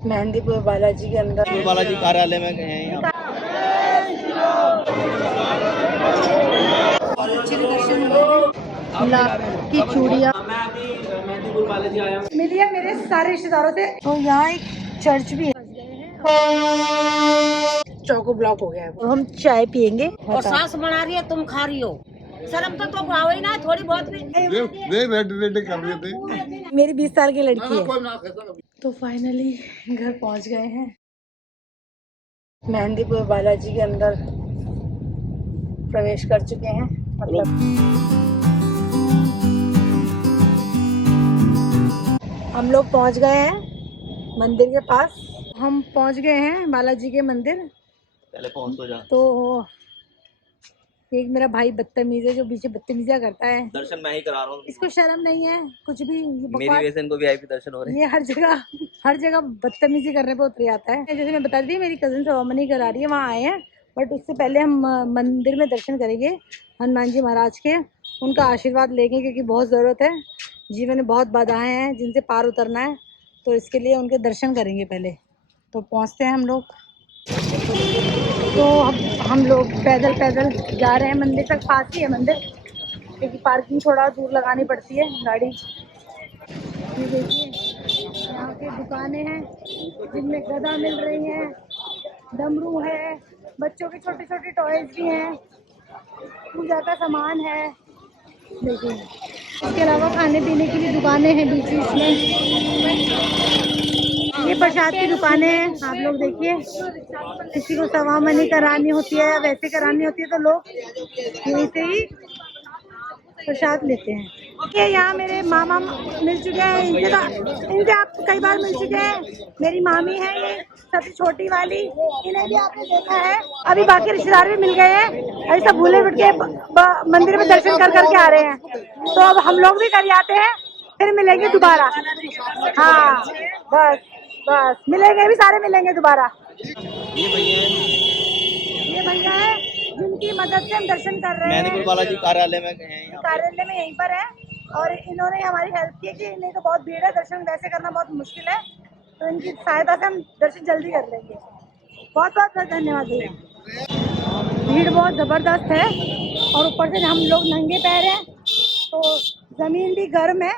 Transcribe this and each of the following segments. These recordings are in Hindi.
मेहंदीपुर बालाजी के अंदर बालाजी कार्यालय में गए हैं। बहुत अच्छे से दर्शन हुए। लाख की चूड़ियाँ मैं अभी मेहंदीपुर बालाजी आया हूँ। मिली है मेरे सारे रिश्तेदारों से। तो यहाँ एक चर्च भी है। चौको ब्लॉक हो गया है। और हम चाय पियेंगे। और सास बना रही है, तुम खा रही हो। शर्म तो तुम आओ ही ना, थोड़ी बहुत भी। मेरी 20 साल की लड़की है। तो फाइनली घर पहुंच गए हैं। मेहंदीपुर बालाजी के अंदर प्रवेश कर चुके हैं। मतलब हम लोग पहुंच गए हैं मंदिर के पास। हम पहुंच गए हैं बालाजी के मंदिर। पहले पहुंच तो जा। तो एक मेरा भाई बदतमीज है जो पीछे बदतमीजियां करता है। दर्शन मैं ही करा रहा हूँ। इसको शर्म नहीं है कुछ भी। मेरी वजह से इनको वीआईपी दर्शन हो रहे हैं। ये हर जगह बदतमीजी करने पे उतर आता है। जैसे मैं बता दी मेरी कजिन सेरेमनी करा रही है, वहाँ आए हैं। बट उससे पहले हम मंदिर में दर्शन करेंगे हनुमान जी महाराज के। उनका आशीर्वाद लेंगे क्योंकि बहुत ज़रूरत है। जीवन में बहुत बाधाएं हैं जिनसे पार उतरना है, तो इसके लिए उनके दर्शन करेंगे पहले। तो पहुँचते हैं हम लोग। तो हम लोग पैदल जा रहे हैं मंदिर तक। पास ही है मंदिर, क्योंकि पार्किंग थोड़ा दूर लगानी पड़ती है गाड़ी। ये देखिए यहाँ पे दुकानें हैं जिनमें गदा मिल रही हैं, डमरू है, बच्चों के छोटे छोटे टॉयज भी हैं, पूजा का सामान है। देखिए इसके अलावा खाने पीने की भी दुकानें हैं बीच बीच में। ये प्रसाद की दुकानें हैं। आप लोग देखिए, किसी को सवामनी करानी होती है या वैसे करानी होती है तो लोग यहीं से ही प्रसाद लेते हैं। ओके, यहाँ मेरे मामा मिल चुके हैं। इनसे आप कई बार मिल चुके हैं। मेरी मामी है ये सबसे छोटी वाली, इन्हें भी आपने देखा है। अभी बाकी रिश्तेदार भी मिल गए हैं। ऐसा भूले बिट के मंदिर में दर्शन कर करके आ रहे हैं। तो अब हम लोग भी कर आते हैं, फिर मिलेंगे दोबारा। हाँ बस मिलेंगे, भी सारे मिलेंगे दोबारा। ये भैया है जिनकी मदद से हम दर्शन कर रहे हैं। मेहंदीपुर बालाजी कार्यालय में गए हैं। कार्यालय में यहीं पर है और इन्होंने हमारी हेल्प की कि नहीं तो बहुत भीड़ है, दर्शन वैसे करना बहुत मुश्किल है, तो इनकी सहायता से हम दर्शन जल्दी कर लेंगे। बहुत बहुत धन्यवाद भैया। भीड़ बहुत ज़बरदस्त है और ऊपर से हम लोग नंगे पैर हैं, तो ज़मीन भी गर्म है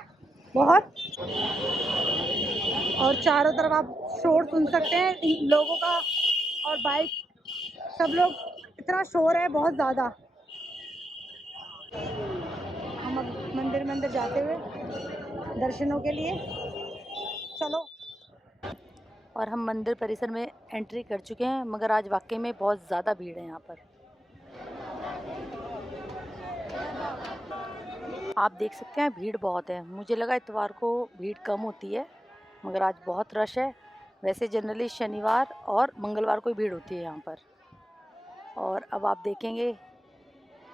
बहुत। और चारों तरफ आप शोर सुन सकते हैं इन लोगों का, और बाइक, सब लोग, इतना शोर है बहुत ज़्यादा। हम अब मंदिर में अंदर जाते हुए दर्शनों के लिए चलो। और हम मंदिर परिसर में एंट्री कर चुके हैं, मगर आज वाकई में बहुत ज़्यादा भीड़ है यहाँ पर। आप देख सकते हैं भीड़ बहुत है। मुझे लगा इतवार को भीड़ कम होती है, मगर आज बहुत रश है। वैसे जनरली शनिवार और मंगलवार को ही भीड़ होती है यहाँ पर। और अब आप देखेंगे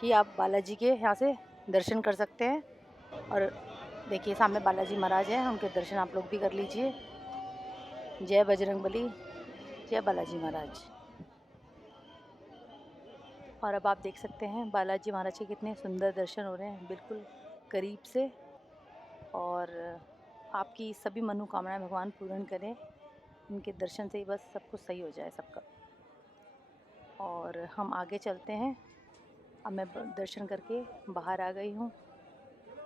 कि आप बालाजी के यहाँ से दर्शन कर सकते हैं। और देखिए सामने बालाजी महाराज हैं, उनके दर्शन आप लोग भी कर लीजिए। जय बजरंगबली, जय बालाजी महाराज। और अब आप देख सकते हैं बालाजी महाराज के कितने सुंदर दर्शन हो रहे हैं, बिल्कुल करीब से। और आपकी सभी मनोकामनाएं भगवान पूर्ण करें। इनके दर्शन से ही बस सब कुछ सही हो जाए सबका। और हम आगे चलते हैं। अब मैं दर्शन करके बाहर आ गई हूँ।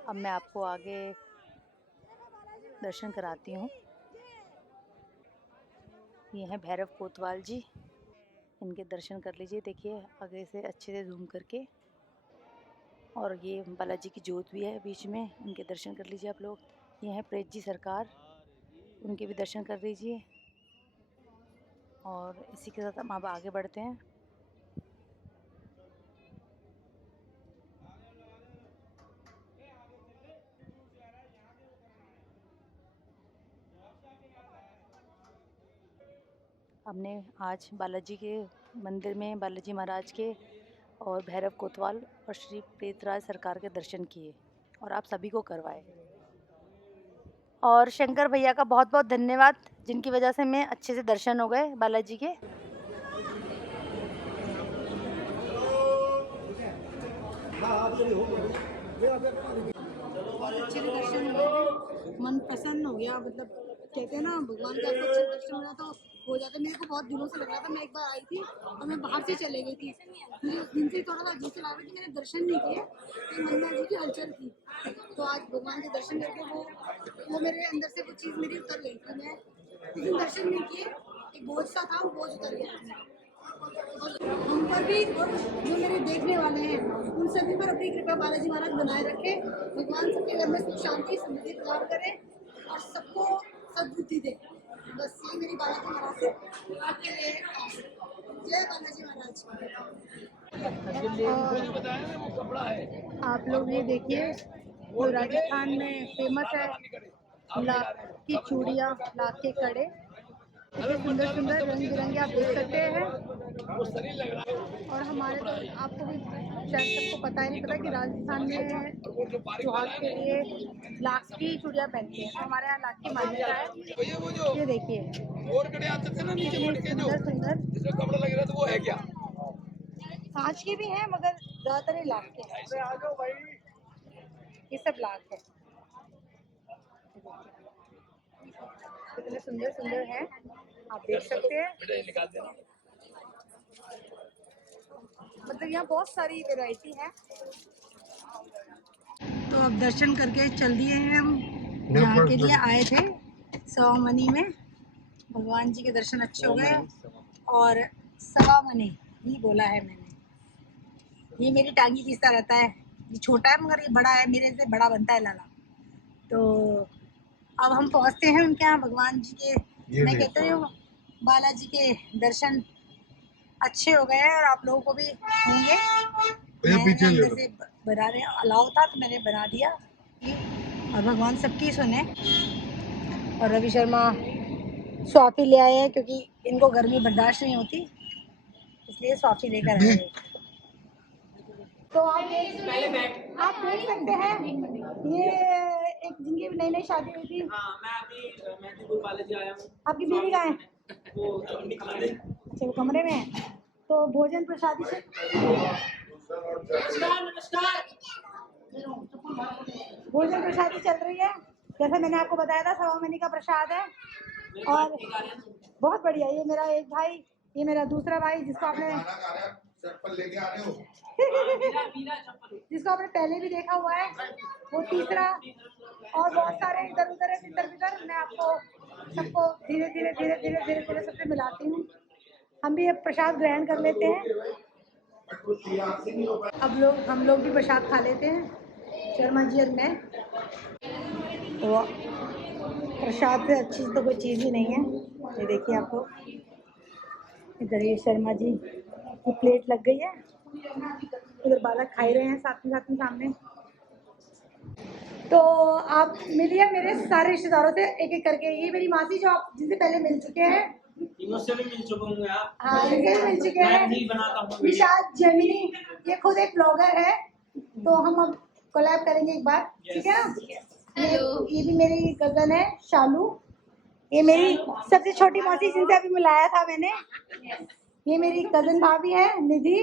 अब मैं आपको आगे दर्शन कराती हूँ। ये हैं भैरव कोतवाल जी, इनके दर्शन कर लीजिए। देखिए आगे से अच्छे से जूम करके। और ये बालाजी की जोत भी है बीच में, उनके दर्शन कर लीजिए आप लोग। ये हैं प्रेत जी सरकार, उनके भी दर्शन कर लीजिए। और इसी के साथ हम अब आगे बढ़ते हैं। हमने आज बालाजी के मंदिर में बालाजी महाराज के और भैरव कोतवाल और श्री प्रेतराज सरकार के दर्शन किए, और आप सभी को करवाए। और शंकर भैया का बहुत बहुत धन्यवाद, जिनकी वजह से मैं अच्छे से दर्शन हो गए बालाजी के। अच्छे से दर्शन हो गए, मन प्रसन्न हो गया। मतलब कहते हैं ना भगवान का कुछ दर्शन हो जाता हो जाता है। मेरे को बहुत दिनों से लग रहा था। मैं एक बार आई थी और मैं बाहर से चले गई थी। मुझे उस दिन से थोड़ा सा अजीब से लग रहा था कि मैंने दर्शन नहीं किए। तो मन में अजीब की हलचल थी। तो आज भगवान के दर्शन करके वो मेरे अंदर से वो चीज़ मेरी उतर गई थी। मैं उस दिन दर्शन नहीं किए, एक बोझ सा था, वो बोझ उतर गया। हम पर भी और जो मेरे देखने वाले हैं उन सभी पर अपनी कृपा बालाजी महाराज बनाए रखे। भगवान सबके घर में सुख शांति समृद्धि प्रदान करे और सबको सद्बुद्धि दे। बस ये मेरी बालाजी महाराज से आपके लिए जय बालाजी महाराज। और आप लोग ये देखिए, जो राजस्थान में फेमस है लाख की चूड़ियाँ, लाख के कड़े, इतने सुंदर सुंदर रंग बिरंगे आप देख सकते हैं। और हमारे तो आपको भी शायद सबको पता ही नहीं पता कि राजस्थान में त्योहार के लिए लाख की चूड़ियाँ पहनते हैं। तो हमारे यहाँ लाख की मान्यता है। ये देखिए सुंदर सुंदर कांच के भी हैं, मगर ज्यादातर ये लाख के हैं। ये सब लाख है। कितने सुंदर सुंदर हैं, आप देख सकते हैं। मतलब यहाँ बहुत सारी वैरायटी है। तो अब दर्शन करके चल दिए हैं हम जहाँ के लिए आए थे, सवा मनी में। भगवान जी के दर्शन अच्छे हो गए। और सवा मनी ही बोला है मैंने। ये मेरी टांगी खींचता रहता है। ये छोटा है मगर ये बड़ा है, मेरे से बड़ा बनता है लाला। तो अब हम पहुँचते हैं उनके यहाँ भगवान जी के। मैं कहती हूँ बालाजी के दर्शन अच्छे हो गए हैं और आप लोगों को भी होंगे। जैसे बनाने अलाउ था तो मैंने बना दिया। और भगवान सबकी सुने। और रवि शर्मा सॉफी ले आए हैं क्योंकि इनको गर्मी बर्दाश्त नहीं होती, इसलिए सॉफी लेकर आए हैं। तो आप देख सकते हैं ये एक जिनकी नई नई शादी हुई थी। हाँ, मैं अभी मेहंदीपुर बालाजी आया हूँ। आपकी बीवी कहाँ है? वो अपनी कमरे में। अच्छा, वो कमरे में है। तो भोजन प्रसादी से नमस्कार। भोजन प्रसादी चल रही है। जैसा मैंने आपको बताया था, सवा मनी का प्रसाद है। और बहुत बढ़िया। ये मेरा एक भाई, ये मेरा दूसरा भाई जिसको आपने जिसको आपने पहले भी देखा हुआ है, वो तीसरा। और बहुत सारे इधर उधर है, इधर उधर। मैं आपको सबको धीरे धीरे धीरे धीरे धीरे धीरे सबसे मिलाती हूँ। हम भी अब प्रसाद ग्रहण कर लेते हैं। अब हम लोग भी प्रसाद खा लेते हैं, शर्मा जी और मैं। तो प्रसाद से अच्छी तो कोई चीज़ ही नहीं है। ये देखिए आप लोग, इधर ये शर्मा जी की प्लेट लग गई है, उधर बालक खा रहे हैं साथ में सामने। तो आप मिलिए मेरे सारे रिश्तेदारों से एक एक करके। ये मेरी मासी जो आप जिनसे पहले मिल चुके हैं, मुझसे भी मिल चुके होंगे आप। हाँ, इनसे भी मिल चुके हैं। निशाद जेमिनी, ये खुद एक ब्लॉगर है। तो हम अब कोलैब करेंगे एक बार, ठीक है ना? ये भी मेरी कजन है शालू। ये मेरी सबसे छोटी मौसी जिनसे अभी मिलाया था मैंने। ये मेरी कजन भाभी है निधि।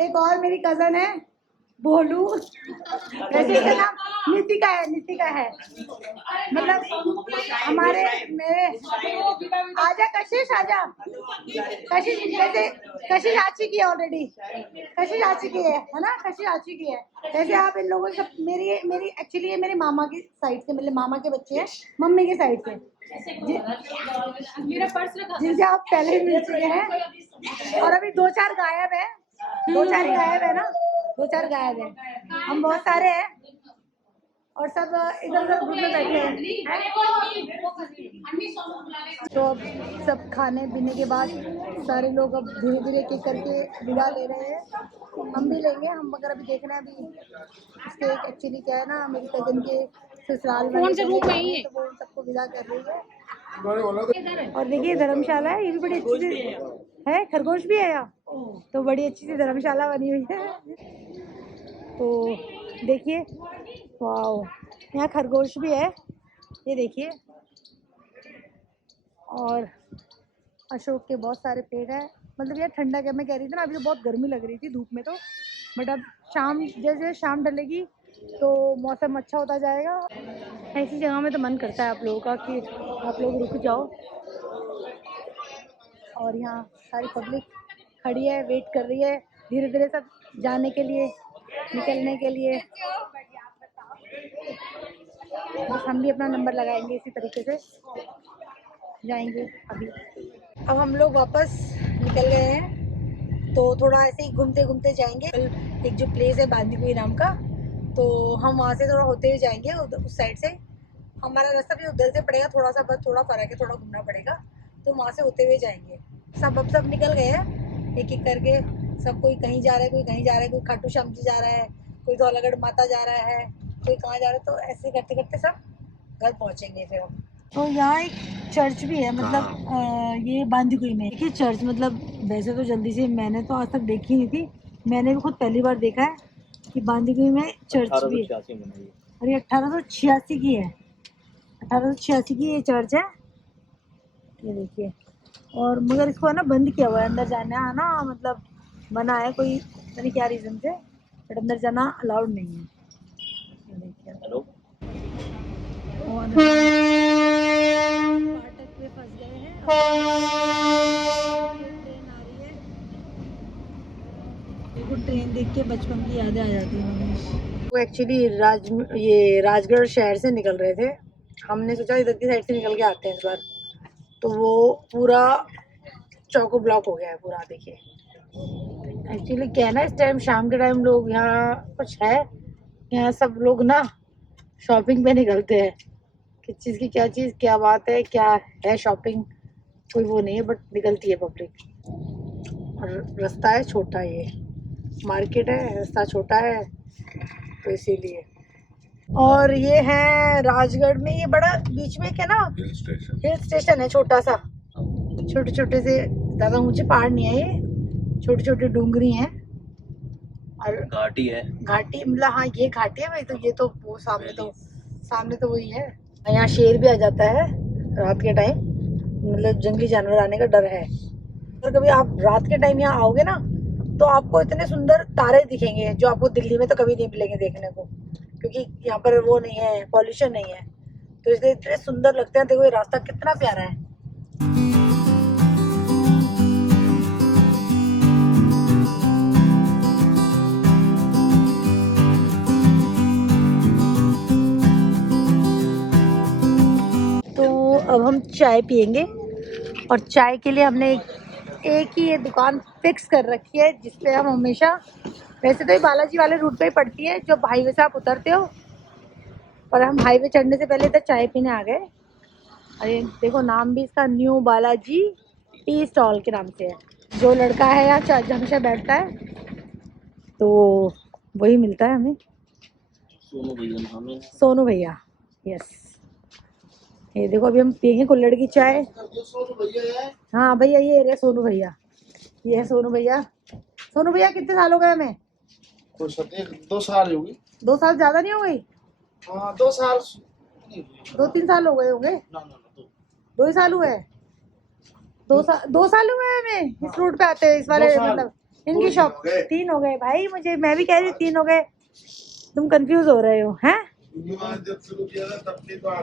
एक और मेरी कजन है भोलू। वैसे इसका नाम नीतिका है। मतलब हमारे मेरे आजा कशिश, आजा कशिश। जैसे कशिश आ चुकी है ऑलरेडी, कशिश आ चुकी है ना? कशिश आ चुकी है। वैसे आप इन लोगों सब मेरी एक्चुअली ये मेरे मामा की साइड से, मतलब मामा के बच्चे हैं, मम्मी की साइड से, जिनसे आप पहले मिल चुके हैं। और अभी 2-4 गायब है, 2-4 ही गायब है ना, 2-4 गायब है। हम बहुत सारे हैं और सब इधर उधर ग्रुप में बैठे हैं। तो अब सब खाने पीने के बाद सारे लोग अब धीरे धीरे एक करके विदा ले रहे हैं। हम भी लेंगे, हम मगर अभी देखना है अभी इसके एक्चुअली क्या है ना, मेरी कजन के ससुराल में तो वो सबको विदा कर रही है। और देखिए धर्मशाला है, ये भी बड़ी अच्छी सी है। खरगोश भी है यहाँ, तो बड़ी अच्छी सी धर्मशाला बनी हुई है। तो देखिए, वाओ, यहाँ खरगोश भी है, ये देखिए। और अशोक के बहुत सारे पेड़ हैं। मतलब यार ठंडा, क्या मैं कह रही थी ना, अभी तो बहुत गर्मी लग रही थी धूप में तो, बट अब शाम जैसे शाम ढलेगी तो मौसम अच्छा होता जाएगा। ऐसी जगह में तो मन करता है आप लोगों का कि आप लोग रुक जाओ। और यहाँ सारी पब्लिक खड़ी है, वेट कर रही है धीरे धीरे सब जाने के लिए, निकलने के लिए। बस हम भी अपना नंबर लगाएंगे, इसी तरीके से जाएंगे अभी। अब हम लोग वापस निकल गए हैं, तो थोड़ा ऐसे ही घूमते घूमते जाएंगे। एक जो प्लेस है बांदीकुई नाम का, तो हम वहाँ से थोड़ा होते हुए जाएंगे उस साइड से। हमारा रास्ता भी उधर से पड़ेगा, थोड़ा सा बस थोड़ा फर्क है, थोड़ा घूमना पड़ेगा, तो वहाँ से होते हुए जाएंगे। सब निकल गए हैं एक एक करके। सब कोई कहीं जा रहा है, कोई कहीं जा रहा है, कोई खाटू श्याम जी जा रहा है, कोई धौलागढ़ माता जा रहा है, कोई कहाँ जा रहा है। तो ऐसे करते करते सब घर पहुँचेंगे फिर हम। तो यहाँ एक चर्च भी है, मतलब ये बांदीकुई में एक ही चर्च। मतलब वैसे तो जल्दी से मैंने तो आज तक देखी नहीं थी, मैंने भी खुद पहली बार देखा है कि बांदीकुई में चर्च भी है। और ये 1886 की है, 1886 की ये चर्च है, ये देखिए। और मगर इसको है ना बंद किया हुआ है, अंदर जाना है ना, मतलब मना है, कोई पता नहीं क्या रीज़न से, बट अंदर जाना अलाउड नहीं है। ये देखिए हेलो, फाटक पे फंस गए हैं। ट्रेन आ रही है, बिल्कुल ट्रेन देख के बचपन की यादें आ जाती हैं। वो एक्चुअली ये राजगढ़ शहर से निकल रहे थे, हमने सोचा इधर की साइड से निकल के आते हैं इस बार। तो वो पूरा चौको ब्लॉक हो गया है पूरा, देखिए। एक्चुअली क्या है ना, इस टाइम शाम के टाइम लोग यहाँ कुछ है, यहाँ सब लोग ना शॉपिंग पे निकलते हैं। किस चीज़ की क्या चीज़, क्या बात है, क्या है शॉपिंग, कोई वो नहीं है, बट निकलती है पब्लिक। और रास्ता है छोटा, ये मार्केट है, रास्ता छोटा है, तो इसीलिए। और ये है राजगढ़ में, ये बड़ा बीच में क्या ना हिल स्टेशन है, छोटा सा, छोटे छोटे से, ज़्यादा ऊंचे पहाड़ नहीं है, ये छोटे छोटे डूंगरी हैं और घाटी है। घाटी, मतलब हाँ ये घाटी है भाई। तो ये तो वो सामने तो वही है। यहाँ शेर भी आ जाता है रात के टाइम, मतलब जंगली जानवर आने का डर है। और कभी आप रात के टाइम यहाँ आओगे ना, तो आपको इतने सुंदर तारे दिखेंगे जो आपको दिल्ली में तो कभी नहीं मिलेंगे देखने को, क्योंकि यहाँ पर वो नहीं है, पॉल्यूशन नहीं है, तो इसलिए इतने सुंदर लगते हैं। देखो ये रास्ता कितना प्यारा है। तो अब हम चाय पियेंगे, और चाय के लिए हमने एक ही ये दुकान फिक्स कर रखी है, जिसपे हम हमेशा, वैसे तो ये बालाजी वाले रूट पे ही पड़ती है, जब हाईवे से आप उतरते हो, पर हम हाईवे चढ़ने से पहले इधर चाय पीने आ गए। और ये देखो नाम भी इसका न्यू बालाजी टी स्टॉल के नाम से है। जो लड़का है यहाँ हमेशा बैठता है, तो वही मिलता है हमें, सोनू भैया। यस, ये देखो अभी हम पियेंगे कुल्हड़ की चाय। हाँ भैया, ये रहे सोनू भैया, ये है सोनू भैया। सोनू भैया कितने साल हो गए हमें? 2 साल होगी। 2 साल ज़्यादा नहीं हो गई? हाँ 2 साल, 2-3 साल हो गए होंगे। 2 ही साल हुए हैं। 2 साल हुए हैं हमें इस रूट पे आते हैं, इस वाले मतलब इनकी शॉप। 3 हो गए भाई, मुझे, मैं भी कह रही 3 हो गए, तुम कंफ्यूज हो रहे हो हैं?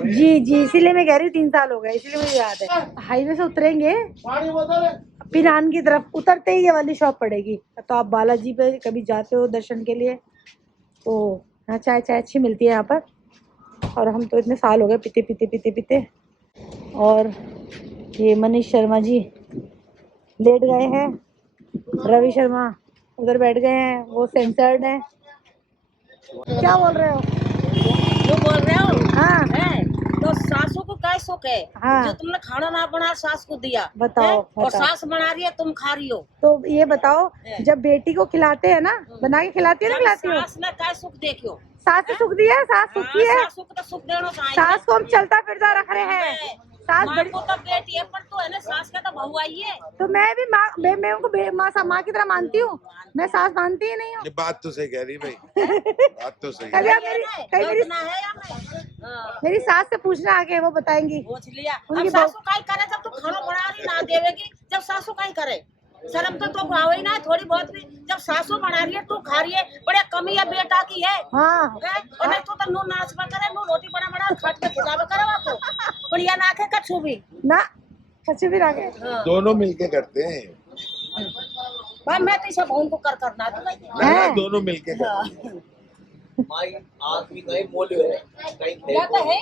जी जी, इसीलिए मैं कह रही हूँ 3 साल हो गए, इसीलिए मुझे याद है। हाईवे से उतरेंगे पिनान की तरफ, उतरते ही ये वाली शॉप पड़ेगी। तो आप बालाजी पे कभी जाते हो दर्शन के लिए, तो यहाँ चाय अच्छी मिलती है यहाँ पर। और हम तो इतने साल हो गए पीते। और ये मनीष शर्मा जी लेट गए हैं, रवि शर्मा उधर बैठ गए हैं, वो सेंसर्ड हैं। क्या बोल रहे हो? जो बोल रहे हो हाँ है, तो सासू को क्या सुख है? हाँ। जो तुमने खाना ना बना सास को दिया, बताओ, है? और बताओ। सास बना रही है, तुम खा रही हो। तो ये बताओ, जब बेटी को खिलाते हैं ना, बना के खिलाती है ना, खिलाती हो? सास ने क्या सुख देखियो? सास ने सुख दिया है, सास सुखी है। सास को तो सुख देना चाहिए। सास को हम चलता फिरता रख रहे हैं। सास माँ बड़ी, को तो बेटी है, पर तो है ना, सास का तो बहू आई है। तो मैं भी मैं उनको माँ की तरह मानती हूँ, मैं सास मानती ही नहीं हूँ। बात तो सही कह रही भाई, बात तो सही कभी आप मेरी सास से पूछना आके, वो बताएंगी। पूछ लिया। उनकी अब सासू काई करे जब तू खाना बना रही ना देवेगी, जब सासू काई करे? शर्म तो तुमको आवे ही ना थोड़ी बहुत भी। जब सासू बना रही है तू खा रही है, बड़े कमी है बेटा की है। हाँ हैं? और नहीं तो नू नाच करे, नू रोटी बना बना खाट के खिलावे करे आपको। बढ़िया ना के कछु भी ना कच्चे भी रखे। दोनों मिलके करते हैं भाई मैं तो इसे बहन को करना तो भाई ना, दोनों मिलके करते हैं। माई आदमी कहीं मोल है कहीं क्या तो है।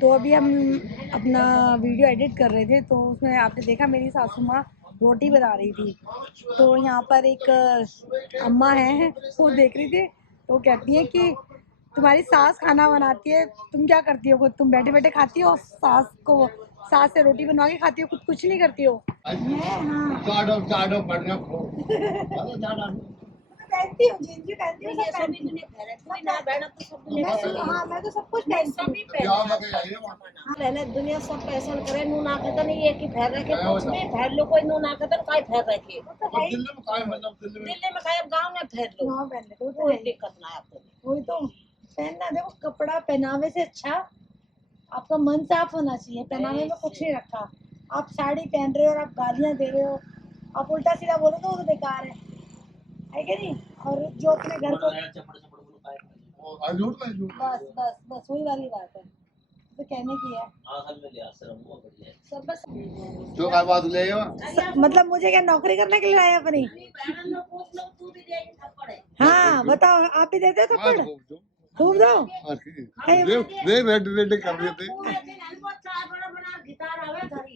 तो अभी हम अपना वीडियो एडिट कर रहे थे, तो उसमें आपने देखा मेरी सासू माँ रोटी बना रही थी। तो यहाँ पर एक अम्मा है, वो देख रही थी, तो कहती है कि तुम्हारी सास खाना बनाती है, तुम क्या करती हो? खुद तुम बैठे बैठे खाती हो, सास से रोटी बनवा के खाती हो, खुद कुछ नहीं करती हो। पहनती हूँ, जींस भी पहनती हूँ, सब पहनती हूँ। हाँ मैं तो सब कुछ पहनती हूँ। पहले दुनिया सब फैशन करे, नू ना कहता नहीं एक ही फेर रखे, कुछ नहीं फेर लो, कोई नू ना कहता काई फेर रखे। दिल्ली में खाए, अब गाँव में फेर लो, हाँ पहन लेते हो, कोई दिक्कत ना है आपको। वही तो पहनना। देखो कपड़ा पहनावे से अच्छा आपका मन साफ होना चाहिए। पहनावे में कुछ नहीं रखा। आप साड़ी पहन रहे हो और आप गालियाँ दे रहे हो, आप उल्टा सीधा बोलो तो वो तो बेकार है कि नहीं? और जो अपने घर को बस वही वाली बात है तो कहने की है। सब बस जो काय बात ले मतलब मुझे क्या नौकरी करने के लिए आए अपनी? हाँ बताओ, आप भी देते हो थप्पड़? खूब दो। रेडी कर रहे थे है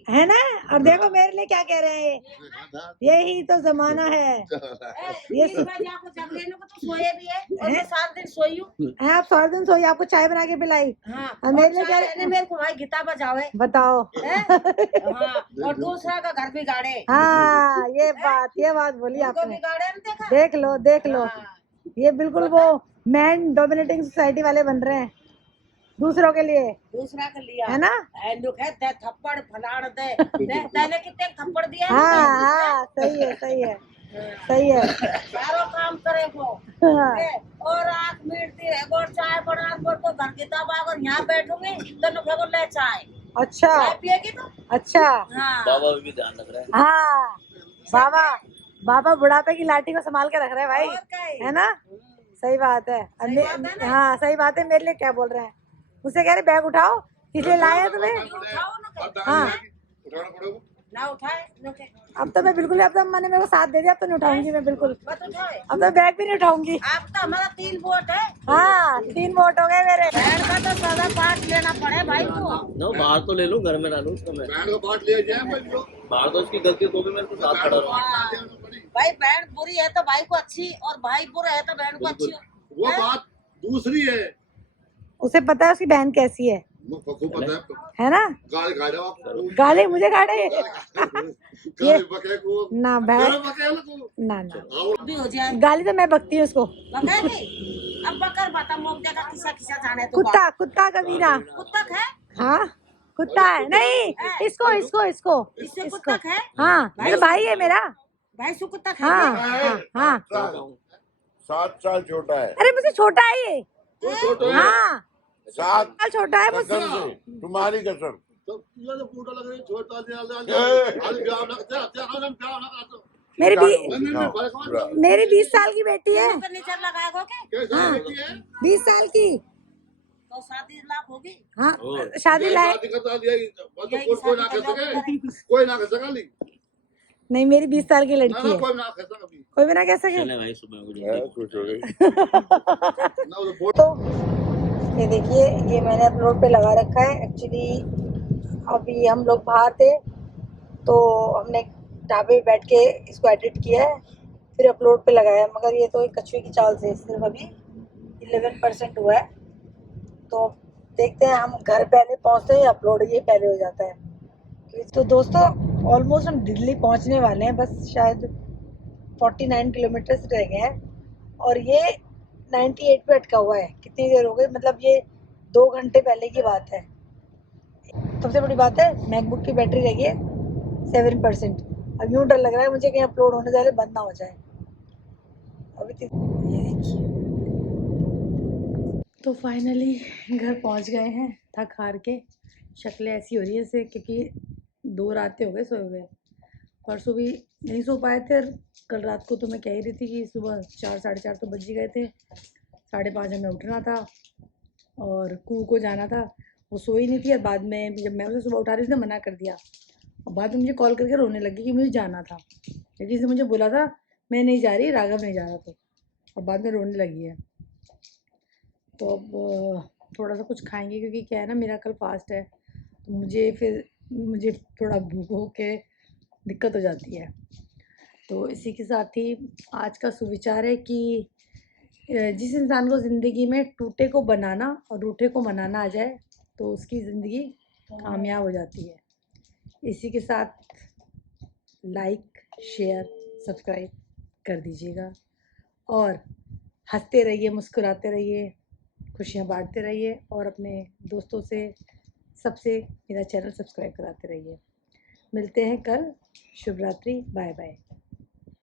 है ना? और देखो मेरे लिए क्या कह रहे हैं, यही तो जमाना है। ये सोए भी है और मैं 7 दिन सोई हूँ। आप 100 दिन सोई, आपको चाय बना के पिलाई। हाँ और मेरे लिए क्या? मेरे को भाई गीता बजावे बताओ। हाँ, और दूसरा का घर बिगाड़े। हाँ ये बात बोली उनको आपने। बिगाड़े न देखा। देख लो हाँ। ये बिल्कुल वो मैन डोमिनेटिंग सोसाइटी वाले बन रहे हैं दूसरों के लिए, दूसरा के लिया है ना? दे थप्पड़ फलाड़ दे तेने कितने थप्पड़ दिए। हाँ सही है। सारो काम करे वो। हाँ। और आँख मीटती रहे और चाय बना तो घर की दबा अगर यहाँ बैठूंगी तो नुखे ले चाय अच्छा पिएगी तो। अच्छा। हाँ बाबा भी ध्यान रख रहा है। हाँ बाबा बुढ़ापे की लाठी को संभाल के रख रहे हैं भाई, और क्या है ना? सही बात है। हाँ सही बात है। मेरे लिए क्या बोल रहे हैं? मुझसे कह रहे बैग उठाओ, इसलिए लाए हैं तुम्हें। उठाओ ना हाँ ना उठाए नुखे अब तो मैं बिल्कुल, अब तो मैंने मेरे को साथ दे दिया, अब तो नहीं उठाऊंगी मैं बिल्कुल। मत उठाए। अब तो बैग भी नहीं उठाऊंगी। आप तो हमारा 3 वोट है। हाँ 3 वोट हो गए मेरे। बहन का तो सदा पाठ लेना पड़े भाई को। नो बाहर तो ले लूं, घर में डालूं उसको मैं। बाहर तो उसकी गलती तो भी मेरे को साथ खड़ा रहा। भाई बहन बुरी है तो भाई को अच्छी, और भाई बुरा है तो बहन को अच्छी। वो बात दूसरी है, उसे पता है उसकी बहन कैसी है है ना? गाली खा रहे हो आप, गाली मुझे काटे गाली बके को ना बहन बके को ना भी हो जाए गाली तो मैं बकती हूँ उसको। बकरी अब बकर बता मुंह देखा किसा जाने तो कुत्ता कमीना। कुत्ता है। हाँ कुत्ता है। नहीं इसको इससे कुत्ता है। हाँ मेरा भाई है मेरा। भाई सु कुत्ता है। हाँ 7 साल छोटा है। अरे मुझसे छोटा है ये। हाँ 7 साल छोटा है मुझसे। कसम से, तुम्हारी कसम। तो ये तो फोटो लग रही छोटा मेरी 20 साल की बेटी है। फर्नीचर लगाएगा क्या? 20 साल की। तो 7 लाख होगी। हाँ शादी लायक कोई ना कर सका ली नहीं, मेरी 20 साल की लड़की है। कोई ना कर सका भी कोई भी ना कह सके। चले भाई सुबह को कुछ हो गई। ना वो तो ये देखिए, ये मैंने अपलोड पे लगा रखा है। एक्चुअली अभी हम लोग बाहर थे तो हमने ढाबे पे बैठ के इसको एडिट किया है, फिर अपलोड पे लगाया। मगर ये तो एक कछुए की चाल से सिर्फ अभी 11% हुआ है। तो देखते हैं, हम घर पहले पहुंचते हैं, अपलोड ये पहले हो जाता है। तो दोस्तों ऑलमोस्ट हम दिल्ली पहुंचने वाले हैं, बस शायद 49 किलोमीटर रह गए हैं और ये 98 पे अटका हुआ है। कितनी देर हो गई? मतलब ये 2 घंटे पहले की बात है। सबसे बड़ी बात है, मैकबुक की बैटरी रह गई है 7%। अब यूँ डर लग रहा है मुझे कहीं अपलोड होने से पहले बंद ना हो जाए। अभी ये देखिए, तो फाइनली घर पहुंच गए हैं थक हार के। शक्लें ऐसी हो रही है जैसे, क्योंकि 2 रातें हो गए सोए हुए। परसों भी नहीं सो पाए थे, और कल रात को तो मैं कह ही रही थी कि सुबह 4 साढ़े 4 तो बज ही गए थे। 5:30 हमें उठना था और कू को जाना था। वो सोई नहीं थी, और बाद में जब मैं उसे सुबह उठा रही थी तो मना कर दिया, और बाद में मुझे कॉल करके रोने लगी कि मुझे जाना था, लेकिन इसने मुझे बोला था मैं नहीं जा रही, राघव नहीं जा रहा था, और बाद में रोने लगी है। तो अब थोड़ा सा कुछ खाएंगे, क्योंकि क्या है ना, मेरा कल फास्ट है, तो मुझे थोड़ा भूख हो के दिक्कत हो जाती है। तो इसी के साथ ही आज का सुविचार है कि जिस इंसान को ज़िंदगी में टूटे को बनाना और रूठे को मनाना आ जाए तो उसकी ज़िंदगी कामयाब हो जाती है। इसी के साथ लाइक, शेयर, सब्सक्राइब कर दीजिएगा, और हंसते रहिए, मुस्कुराते रहिए, खुशियाँ बांटते रहिए, और अपने दोस्तों से सबसे मेरा चैनल सब्सक्राइब कराते रहिए। मिलते हैं कल। शुभ रात्रि। Bye bye.